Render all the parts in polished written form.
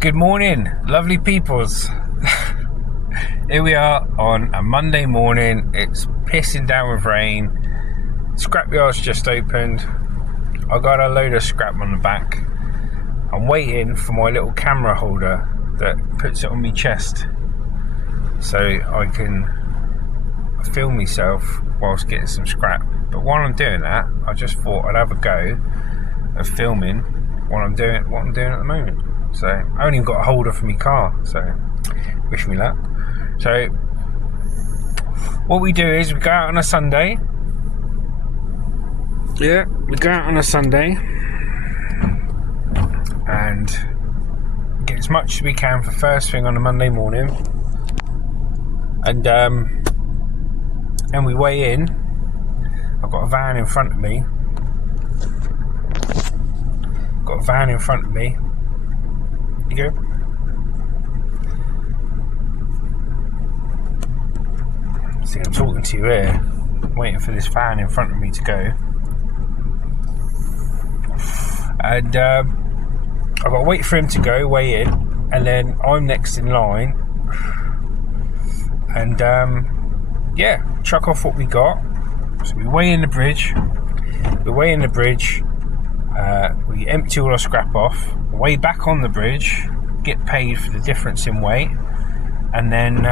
Good morning, lovely peoples. Here we are on a Monday morning. It's pissing down with rain. Scrapyard's just opened. I got a load of scrap on the back. I'm waiting for my little camera holder that puts it on my chest so I can film myself whilst getting some scrap. But while I'm doing that, I just thought I'd have a go of filming what I'm doing at the moment. So I haven't even got a holder for my car, so wish me luck. So what we do is we go out on a Sunday. Yeah, we go out on a Sunday and get as much as we can for first thing on a Monday morning, and we weigh in. I've got a van in front of me. You go. See, I'm talking to you here, waiting for this van in front of me to go. And I've got to wait for him to go, weigh in, and then I'm next in line. And yeah, chuck off what we got. So we weigh in the bridge. We empty all our scrap off, weigh back on the bridge, get paid for the difference in weight, and then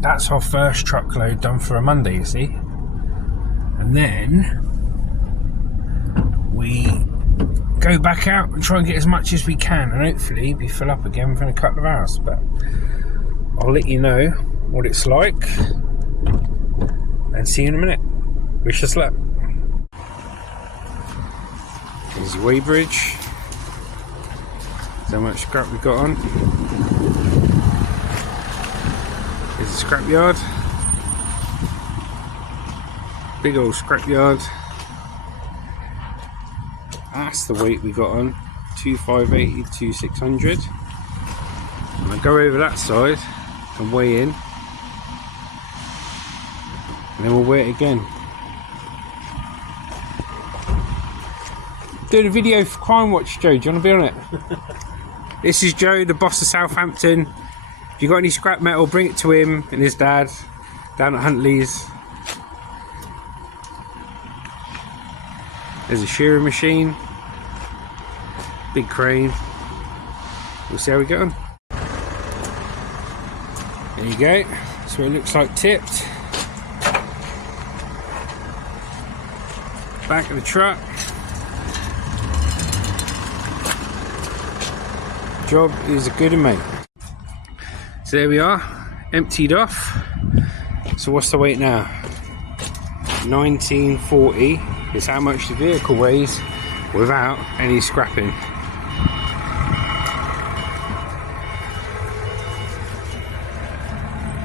that's our first truckload done for a Monday, you see. And then we go back out and try and get as much as we can, and hopefully we fill up again within a couple of hours. But I'll let you know what it's like and see you in a minute. Wish us luck. There's the weigh bridge. So much scrap we got on. There's the scrapyard. Big old scrapyard. That's the weight we got on. 2580 to 2600. And I go over that side and weigh in. And then we'll weigh it again. Doing a video for Crime Watch, Joe. Do you want to be on it? This is Joe, the boss of Southampton. If you got any scrap metal, bring it to him and his dad down at Huntley's. There's a shearing machine, big crane. We'll see how we get on. There you go. That's what it looks like tipped. Back of the truck. Job is a good one, mate. So there we are, emptied off. So what's the weight now? 1940 is how much the vehicle weighs without any scrapping.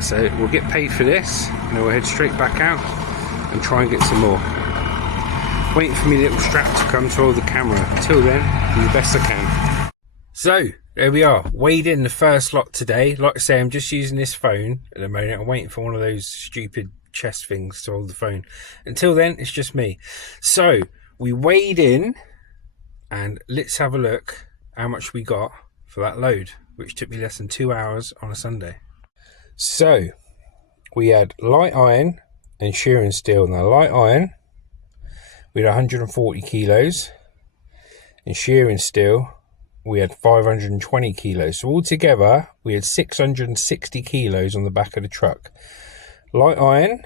So we'll get paid for this, and then we'll head straight back out and try and get some more. Waiting for me little strap to come to hold the camera. Until then, do the best I can. So there we are, weighed in the first lot today. Like I say, I'm just using this phone at the moment. I'm waiting for one of those stupid chest things to hold the phone. Until then, it's just me. So we weighed in, and let's have a look how much we got for that load, which took me less than 2 hours on a Sunday. So we had light iron and shearing steel. Now light iron, we had 140 kilos, and shearing steel we had 520 kilos. So altogether we had 660 kilos on the back of the truck. Light iron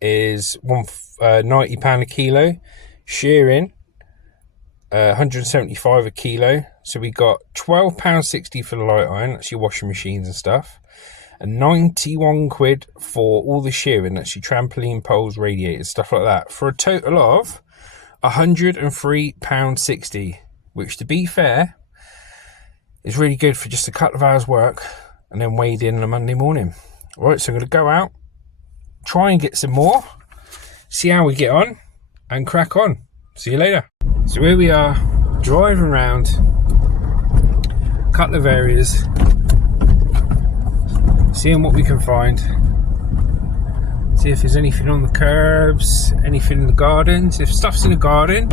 is £90 a kilo. Shearing 175 a kilo. So we got £12.60 for the light iron, that's your washing machines and stuff, and 91 quid for all the shearing, that's your trampoline poles, radiators, stuff like that, for a total of £103.60, which, to be fair, is really good for just a couple of hours work and then weighed in on a Monday morning. Alright, so I'm going to go out, try and get some more, see how we get on, and crack on. See you later. So here we are, driving around a couple of areas, seeing what we can find. See if there's anything on the curbs, anything in the gardens. If stuff's in the garden,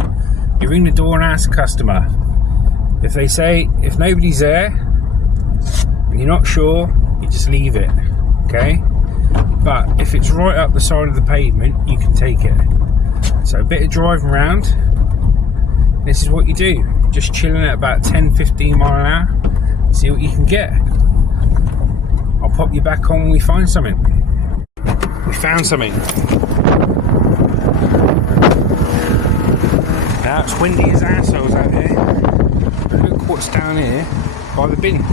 you ring the door and ask the customer. If they say, if nobody's there and you're not sure, you just leave it, okay? But if it's right up the side of the pavement, you can take it. So a bit of driving around, this is what you do. Just chilling at about 10-15 mile an hour, see what you can get. I'll pop you back on when we find something. We found something. Now it's windy as assholes out here. But look what's down here by the bin.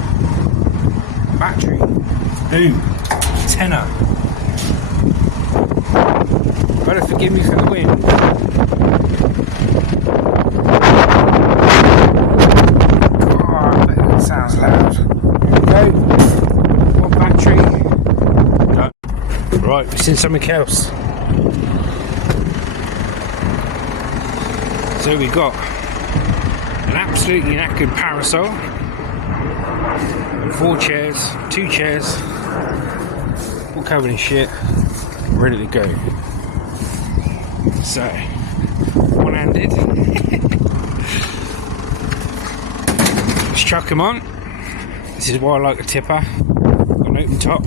Battery. Boom. Tenner. Better forgive me for the wind. God, I bet that sounds loud. There we go. One battery. No. Right, we've seen something else. So we've got an absolutely knackered parasol, and 4 chairs, 2 chairs, all covered in shit, ready to go. So, one-handed. Let's chuck them on. This is why I like a tipper. Got an open top.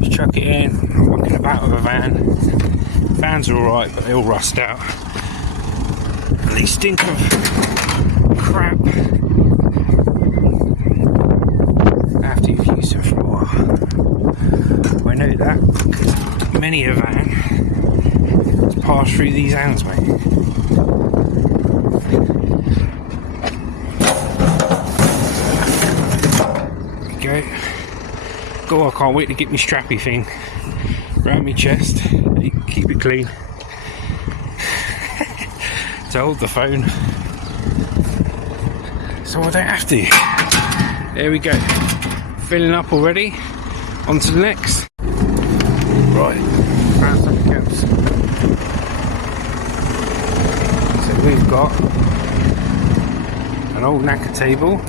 Just chuck it in. I'm walking about with a van. Vans are alright, but they all rust out. And they stink of crap after you've used them for a while. I know that because many a van has passed through these hands, mate. There we go. God, I can't wait to get my strappy thing around my chest. Keep it clean. To hold the phone, so I don't have to. There we go, filling up already. On to the next. Right, found something else. So we've got an old knacker table,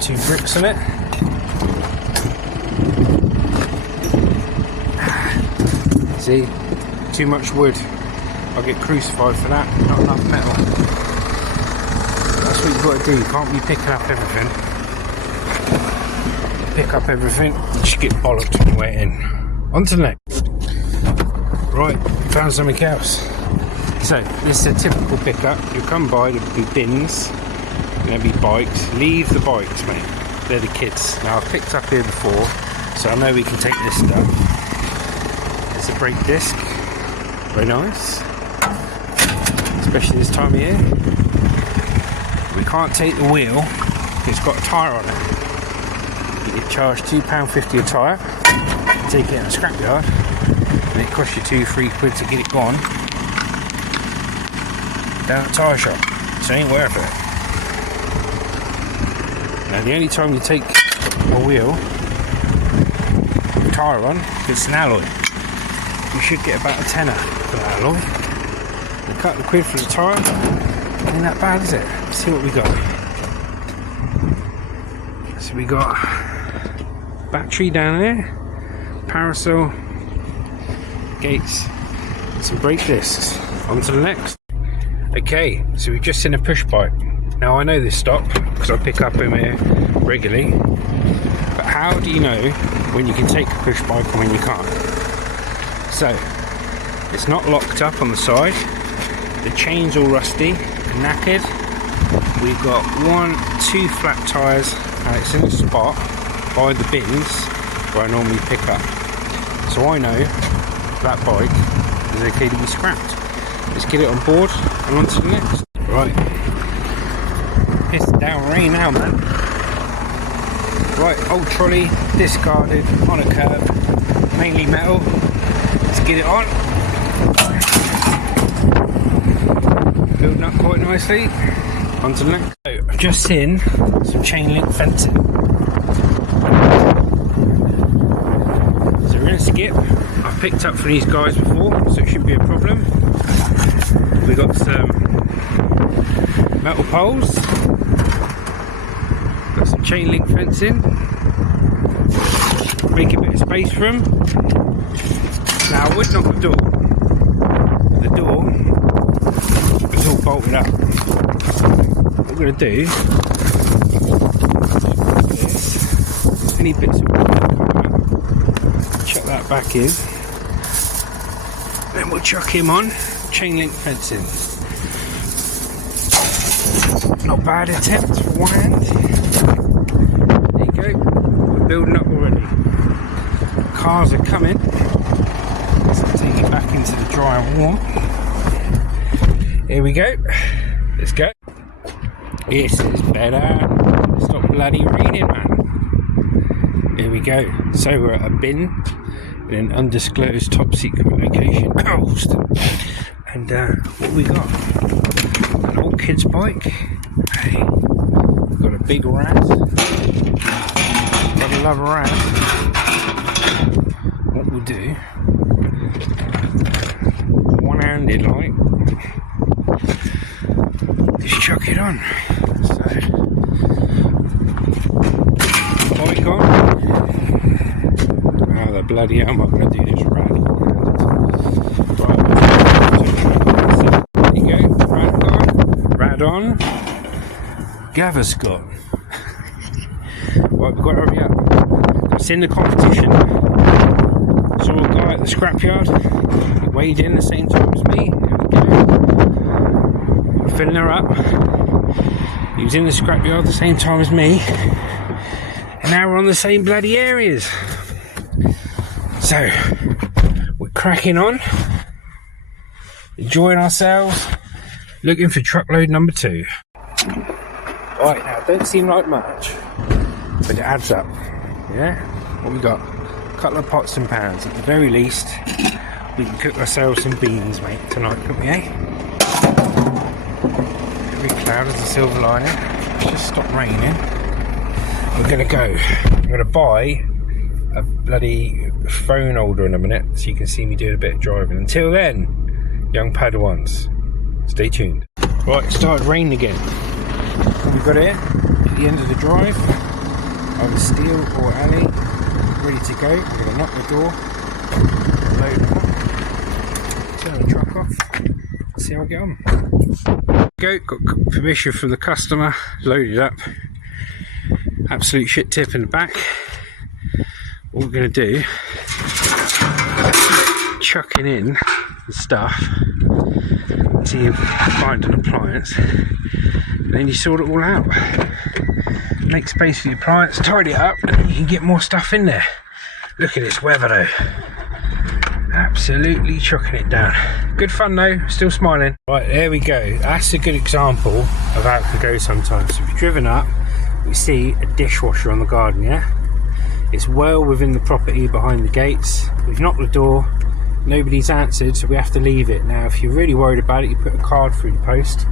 2 bricks on it. See, too much wood. I'll get crucified for that, not enough metal. That's what you've got to do, you can't be picking up everything. Pick up everything, just get bollocked on the way in. On to the next. Right, found something else. So, this is a typical pickup. You'll come by, there'll be bins, there'll be bikes. Leave the bikes, mate. They're the kids. Now, I've picked up here before, so I know we can take this stuff. There's a brake disc. Very nice. Especially this time of year. We can't take the wheel, it's got a tyre on it. You get charged £2.50 a tyre, take it in a scrapyard, and it costs you £2-3 quid to get it gone down at tyre shop, so it ain't worth it. Now the only time you take a wheel with a tyre on, it's an alloy. You should get about a tenner for that alloy. A couple of quid for the tyre, ain't that bad, is it? Let's see what we got. So we got battery down there, parasol, gates, some brake discs. On to the next. Okay, so we've just seen a push bike. Now I know this stop because I pick up them here regularly, but how do you know when you can take a push bike and when you can't? So, it's not locked up on the side. The chain's all rusty, knackered. We've got 2 flat tyres, and it's in a spot by the bins where I normally pick up. So I know that bike is okay to be scrapped. Let's get it on board and on to the next. Right, it's down rain now, man. Right, old trolley, discarded, on a curb, mainly metal. Let's get it on. Building up quite nicely. On to the next. So, I've just seen some chain link fencing. So we're going to skip. I've picked up for these guys before, so it shouldn't be a problem. We got some metal poles. Got some chain link fencing. Make a bit of space for them. Now I would knock the door. The door is all bolted up. we're going to do is any bits of wood, chuck that back in, then we'll chuck him on chain link fencing. Not bad attempt for one hand. There you go, we're building up already. Cars are coming. Let's take it back into the dry and warm. Here we go. Let's go. This is better. Stop bloody raining, man. Here we go. So we're at a bin in an undisclosed top secret location. And what we got? An old kid's bike. Hey, we've got a big rat. Gotta love a rat. What we'll do, one-handed like, just chuck it on. So, bike on. How the bloody hell am I going to do this rad? Right, there you go, rad on, Gaviscon. Right, we've got to hurry up. It's in the competition. Saw a guy at the scrapyard. He weighed in the same time as me. There we go. We're filling her up. He was in the scrapyard the same time as me. And now we're on the same bloody areas. So, we're cracking on. Enjoying ourselves. Looking for truckload number 2. Right, now, don't seem like much, but it adds up. Yeah? What we got? A couple of pots and pans. At the very least, we can cook ourselves some beans, mate, tonight, couldn't we, eh? Every cloud has a silver lining. Let's just stop raining. We're going to go. I'm going to buy a bloody phone holder in a minute so you can see me doing a bit of driving. Until then, young Padawans, stay tuned. Right, it started raining again. What we've got here, at the end of the drive, either steel or alley, ready to go. I'm going to knock the door, load it up, turn the truck off, see how I get on. Go, got permission from the customer, loaded up, absolute shit tip in the back. What we're going to do, chucking in the stuff until you find an appliance, and then you sort it all out. Make space for the appliance, tidy it up, and you can get more stuff in there. Look at this weather though. Absolutely chucking it down. Good fun though, still smiling. Right, there we go. That's a good example of how it can go sometimes. So if you've driven up, we see a dishwasher on the garden, yeah? It's well within the property behind the gates. We've knocked the door, nobody's answered, so we have to leave it. Now, if you're really worried about it, you put a card through the post.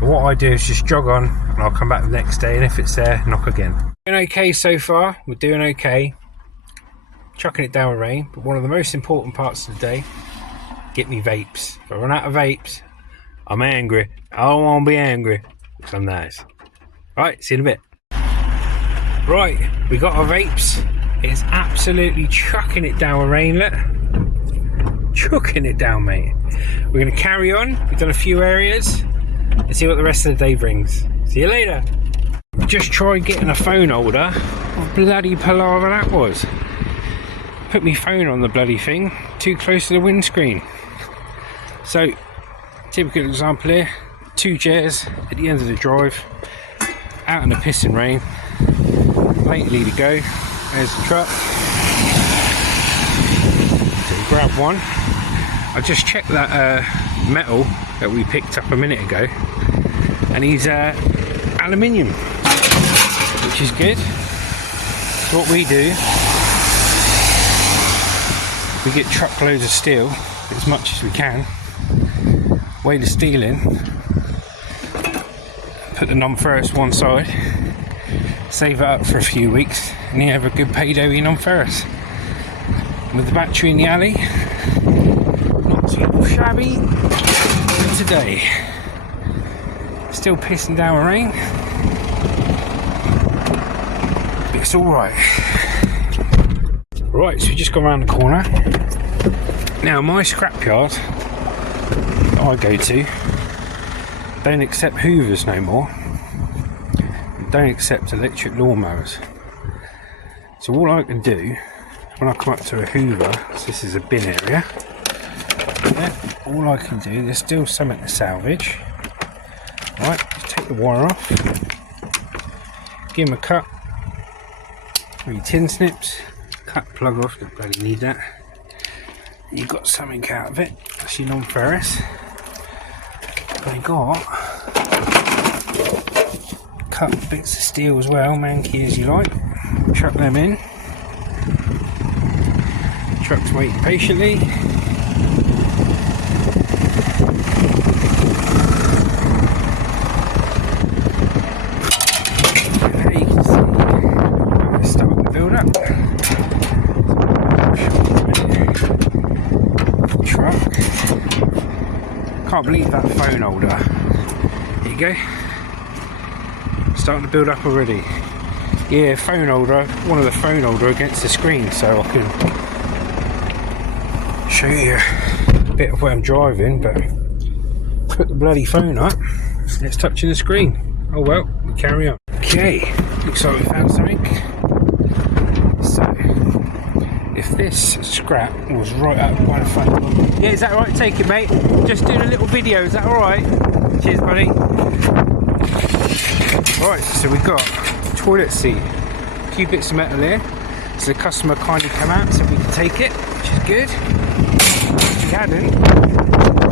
But what I do is just jog on, and I'll come back the next day, and if it's there, knock again. Doing okay so far, we're doing okay. Chucking it down with rain, but one of the most important parts of the day, get me vapes. If I run out of vapes, I'm angry. I don't want to be angry. I'm nice. Right, see you in a bit. Right, we got our vapes. It's absolutely chucking it down with rain, look. Chucking it down, mate. We're going to carry on. We've done a few areas and see what the rest of the day brings. See you later. Just tried getting a phone holder. What bloody palaver that was. Put my phone on the bloody thing, too close to the windscreen. So, typical example here, 2 chairs at the end of the drive, out in the pissing rain, lately to go. There's the truck. So we grab one. I just checked that metal that we picked up a minute ago, and he's aluminium, which is good. So what we do, we get truckloads of steel, as much as we can, weigh the steel in, put the non-ferrous one side, save it up for a few weeks, and you have a good payday in non-ferrous. With the battery in the alley, not too shabby for today. Still pissing down with rain, but it's alright. Right, so we just gone around the corner. Now, my scrapyard that I go to don't accept hoovers no more. don't accept electric lawnmowers. So all I can do when I come up to a hoover, so this is a bin area, then all I can do, there's still something to salvage. Right, just take the wire off, give them a cut, 3 tin snips, cut the plug off, don't bloody need that. You've got something out of it, that's your non-ferrous. They got cut bits of steel as well, manky as you like, chuck them in. Truck's waiting patiently. There you can see it's starting to build up. Truck. Can't believe that phone holder. There you go. Starting to build up already. Yeah, phone holder. One of the phone holder against the screen, so I can show you a bit of where I'm driving, but put the bloody phone up and it's touching the screen. Oh well, we carry on. Okay, looks like we found something. So, if this scrap was right up by the front door. Yeah, is that alright? Take it, mate. Just doing a little video, is that alright? Cheers, buddy. Right, so we've got toilet seat, a few bits of metal here. So the customer kindly came out so we can take it, which is good. If he hadn't,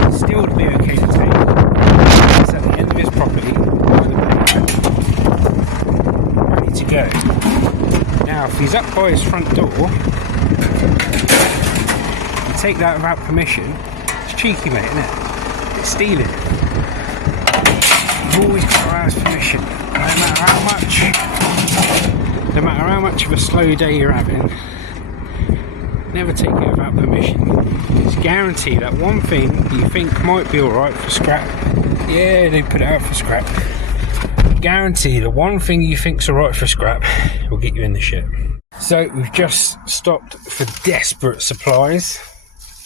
it still would be okay to take. It's at the end of his property, ready to go. Now, if he's up by his front door, you take that without permission, it's cheeky, mate, isn't it? It's stealing. You've always got to ask permission, no matter how much of a slow day you're having. Never take it without permission. It's guaranteed that one thing you think might be alright for scrap, yeah, they put it out for scrap. Guarantee the one thing you think's alright for scrap will get you in the shit. So we've just stopped for desperate supplies.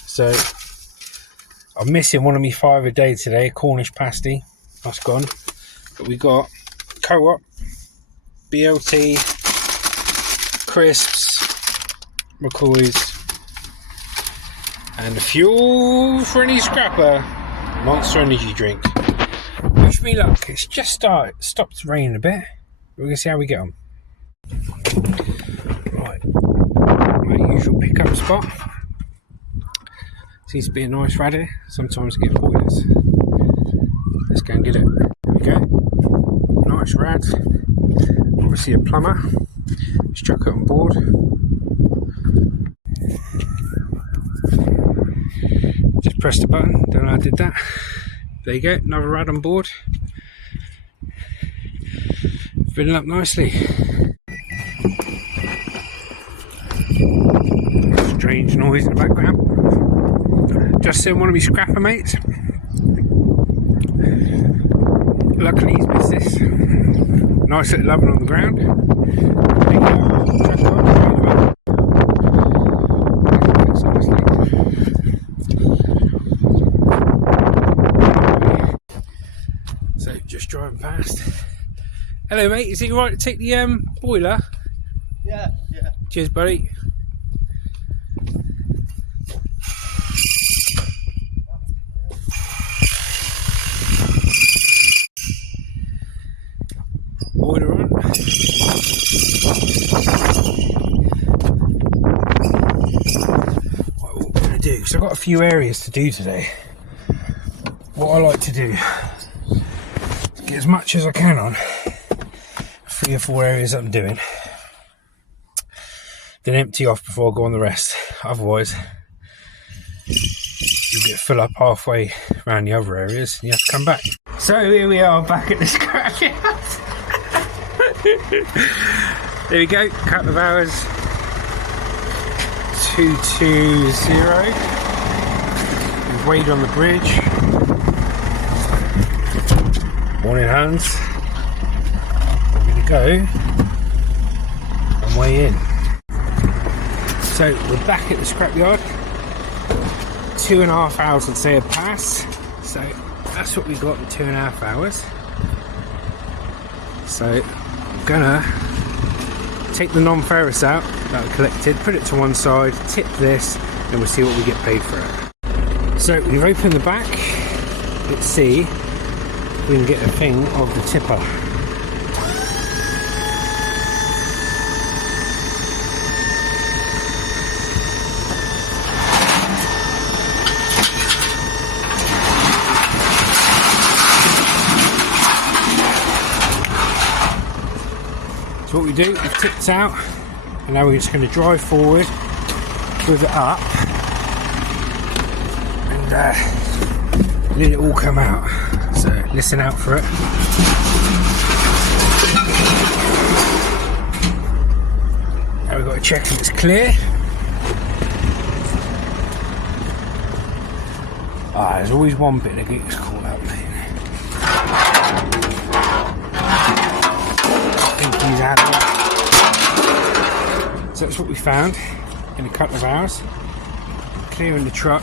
So I'm missing one of me 5 a day today, Cornish pasty. That's gone. But we got Co-op, BLT, crisps, McCoy's, and the fuel for any scrapper, Monster Energy drink. Wish me luck. It's just stopped raining a bit. We're going to see how we get on. Right, my usual pickup spot. Seems to be a nice raddy. Sometimes I get boilers. Let's go and get it. There we go. Nice rad. Obviously a plumber. Struck it on board. Just press the button. Don't know how I did that. There you go. Another rad on board. Filling up nicely. Strange noise in the background. Just seen one of my scrapper mates. Luckily he's missed this. Nice little oven on the ground. So just driving past. Hello mate, is it alright to take the boiler? Yeah. Cheers buddy. Boiler on. Right, what we're going to do, because I've got a few areas to do today. What I like to do is get as much as I can on 3 or 4 areas that I'm doing, then empty off before I go on the rest. Otherwise you'll get full up halfway around the other areas and you have to come back. So here we are back at the scrapyard. There we go, couple of hours, 220. We've weighed on the bridge. Morning Hans. We're going to go and weigh in. So we're back at the scrapyard. 2.5 hours I'd say have passed. So that's what we got in 2.5 hours. So gonna take the non-ferrous out that I collected, put it to one side, tip this, and we'll see what we get paid for it. So we've opened the back. Let's see if we can get a thing of the tipper. So what we do, we've tipped out, and now we're just going to drive forward with it up and let it all come out. So listen out for it. Now we've got to check if it's clear. There's always one bit that gets caught out, mate. He's out of it. So that's what we found in a couple of hours, clearing the truck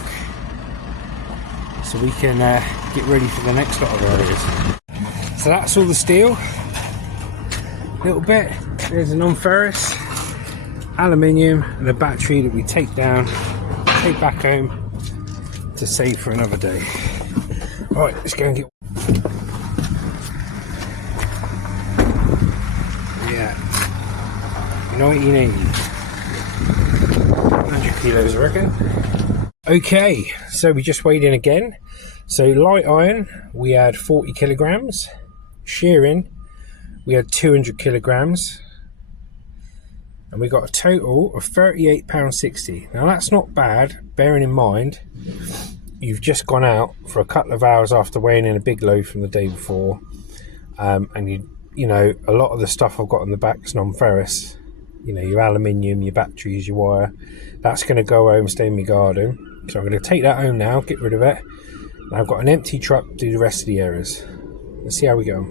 so we can get ready for the next lot of areas. So that's all the steel, a little bit. There's a non-ferrous, aluminium, and a battery that we take down, take back home to save for another day. Right, let's go and get. Yeah, 1980, 100 kilos I reckon. Okay, so we just weighed in again. So light iron we had 40 kilograms, shearing we had 200 kilograms, and we got a total of £38.60. Now that's not bad, bearing in mind you've just gone out for a couple of hours after weighing in a big load from the day before, and you know, a lot of the stuff I've got on the back is non-ferrous. You know, your aluminium, your batteries, your wire. That's going to go home, stay in my garden. So I'm going to take that home now, get rid of it. And I've got an empty truck to do the rest of the areas. Let's see how we go.